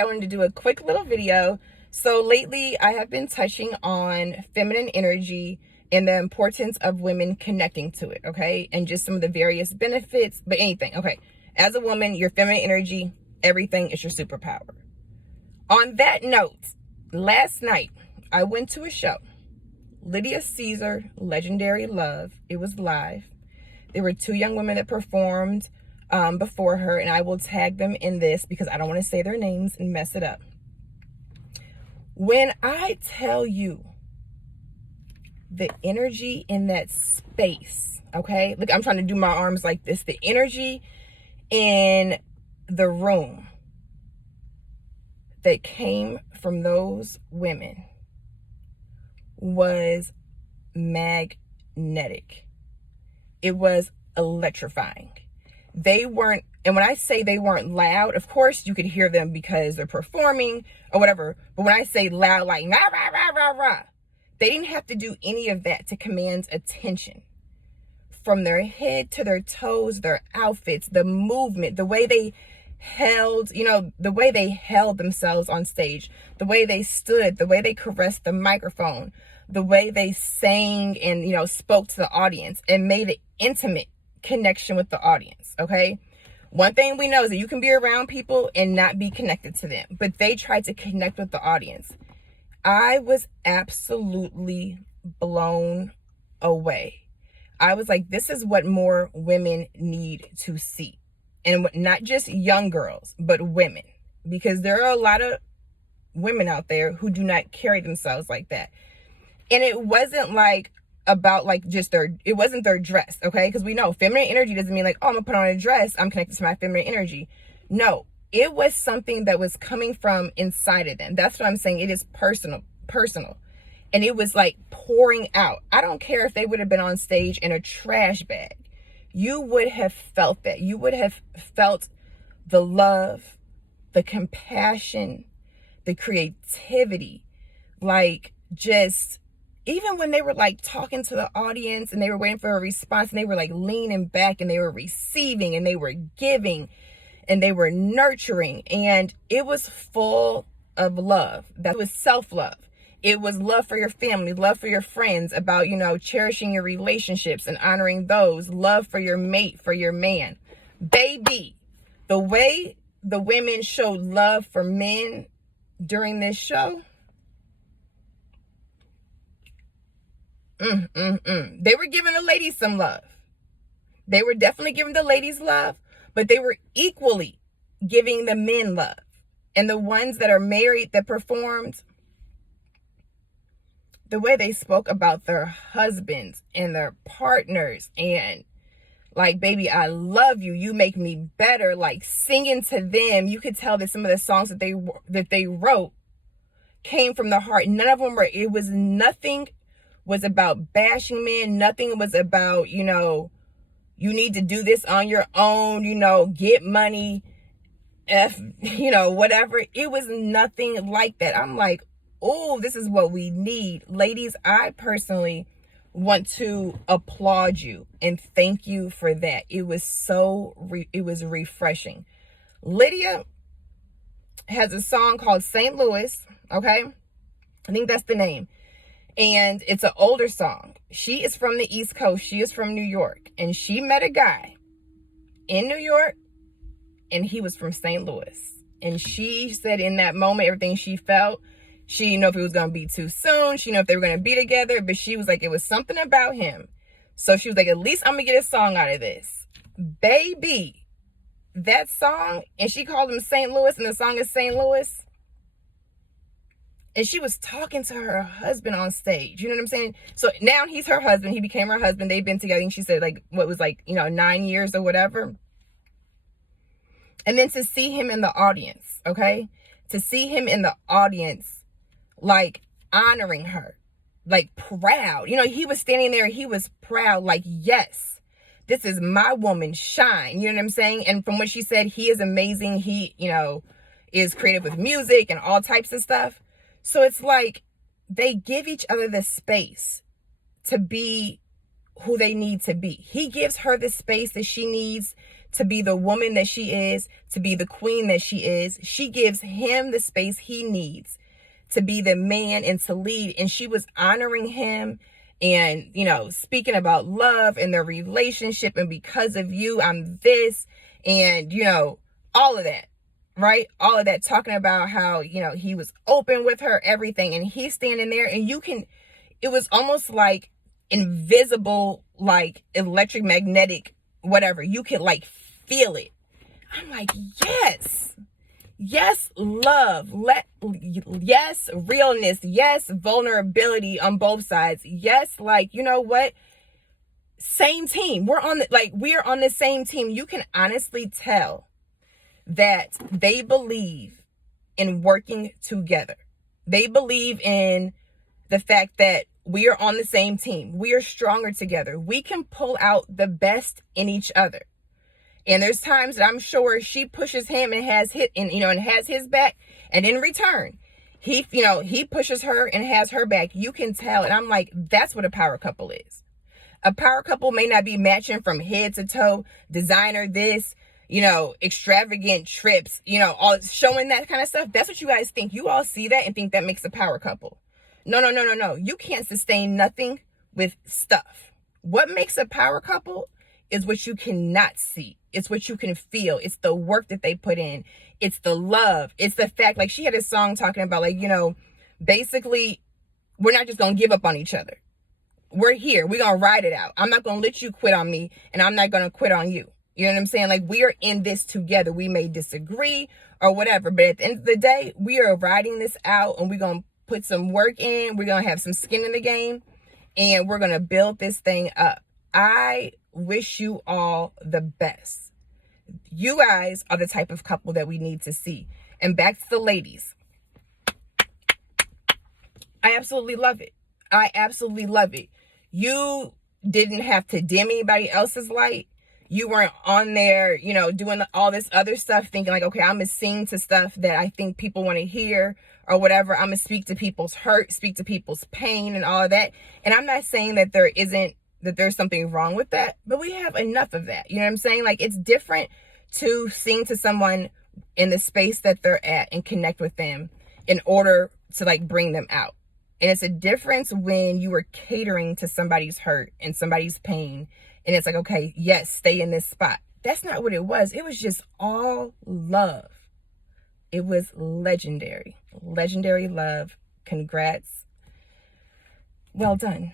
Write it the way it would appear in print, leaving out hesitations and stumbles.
I wanted to do a quick little video. So lately I have been touching on feminine energy and the importance of women connecting to it, okay? And just some of the various benefits, but anything, okay? As a woman, your feminine energy, everything is your superpower. On that note, last night I went to a show. Lydia Caesar, Legendary Love. It was live. There were two young women that performed before her, and I will tag them in this because I don't want to say their names and mess it up. When I tell you the energy in that space, okay? Look, I'm trying to do my arms like this. The energy in the room that came from those women was magnetic. It was electrifying. They weren't, and when I say they weren't loud, of course you could hear them because they're performing or whatever. But when I say loud, like rah, rah, rah, rah, rah, they didn't have to do any of that to command attention. From their head to their toes, their outfits, the movement, the way they held, the way they held themselves on stage, the way they stood, the way they caressed the microphone, the way they sang and, spoke to the audience and made an intimate connection with the audience, okay? One thing we know is that you can be around people and not be connected to them, but they tried to connect with the audience. I was absolutely blown away. I was like, this is what more women need to see. And not just young girls, but women, because there are a lot of women out there who do not carry themselves like that. And it wasn't like about like just it wasn't their dress, okay? Because we know feminine energy doesn't mean like, oh, I'm gonna put on a dress, I'm connected to my feminine energy. No, it was something that was coming from inside of them. That's what I'm saying. It is personal. And it was like pouring out. I don't care if they would have been on stage in a trash bag. You would have felt that. You would have felt the love, the compassion, the creativity, like just even when they were like talking to the audience and they were waiting for a response and they were like leaning back and they were receiving and they were giving and they were nurturing, and it was full of love. That was self-love. It was love for your family, love for your friends, about, cherishing your relationships and honoring those, love for your mate, for your man. Baby, the way the women showed love for men during this show, they were giving the ladies some love. They were definitely giving the ladies love, but they were equally giving the men love. And the ones that are married that performed, the way they spoke about their husbands and their partners and like, baby, I love you, you make me better, like singing to them. You could tell that some of the songs that they wrote came from the heart. None of them nothing was about bashing men. Nothing was about, you need to do this on your own, get money, whatever. It was nothing like that. I'm like, oh, this is what we need. Ladies, I personally want to applaud you and thank you for that. It was it was refreshing. Lydia has a song called St. Louis, okay? I think that's the name. And it's an older song. She is from the East Coast. She is from New York. And she met a guy in New York, and he was from St. Louis. And she said in that moment, everything she felt, she didn't know if it was going to be too soon. She didn't know if they were going to be together. But she was like, it was something about him. So she was like, at least I'm going to get a song out of this. Baby, that song, and she called him St. Louis, and the song is St. Louis. And she was talking to her husband on stage. You know what I'm saying? So now he's her husband. He became her husband. They've been together. And she said, 9 years or whatever. And then to see him in the audience, okay? To see him in the audience, like honoring her, like proud. He was standing there. He was proud, like, yes, this is my woman, shine. You know what I'm saying? And from what she said, he is amazing. He, is creative with music and all types of stuff. So it's like they give each other the space to be who they need to be. He gives her the space that she needs to be the woman that she is, to be the queen that she is. She gives him the space he needs to be the man and to lead. And she was honoring him and, you know, speaking about love and their relationship. And because of you, I'm this, and, you know, all of that, right? All of that, talking about how, you know, he was open with her, everything. And he's standing there, and it was almost like invisible, like electric, magnetic, whatever. You could like feel it. I'm like, yes, love, yes, realness, yes, vulnerability on both sides. Yes, like, you know what? Same team. We're on the same team. You can honestly tell that they believe in working together. They believe in the fact that we are on the same team. We are stronger together. We can pull out the best in each other. And there's times that I'm sure she pushes him and has his back, and in return, he pushes her and has her back. You can tell. And I'm like, that's what a power couple is. A power couple may not be matching from head to toe, designer this, extravagant trips, all showing that kind of stuff. That's what you guys think. You all see that and think that makes a power couple. No. You can't sustain nothing with stuff. What makes a power couple is what you cannot see. It's what you can feel. It's the work that they put in. It's the love. It's the fact, like, she had a song talking about, like, basically, we're not just going to give up on each other. We're here. We're going to ride it out. I'm not going to let you quit on me, and I'm not going to quit on you. You know what I'm saying? Like, we are in this together. We may disagree or whatever, but at the end of the day, we are riding this out, and we're going to put some work in. We're going to have some skin in the game, and we're going to build this thing up. I wish you all the best. You guys are the type of couple that we need to see. And back to the ladies. I absolutely love it. I absolutely love it. You didn't have to dim anybody else's light. You weren't on there, doing all this other stuff, thinking like, okay, I'm going to sing to stuff that I think people want to hear or whatever. I'm going to speak to people's hurt, speak to people's pain and all of that. And I'm not saying that there's something wrong with that, but we have enough of that. You know what I'm saying? Like, it's different to sing to someone in the space that they're at and connect with them in order to, like, bring them out. And it's a difference when you are catering to somebody's hurt and somebody's pain. And it's like, okay, yes, stay in this spot. That's not what it was. It was just all love. It was legendary. Legendary love. Congrats. Well done.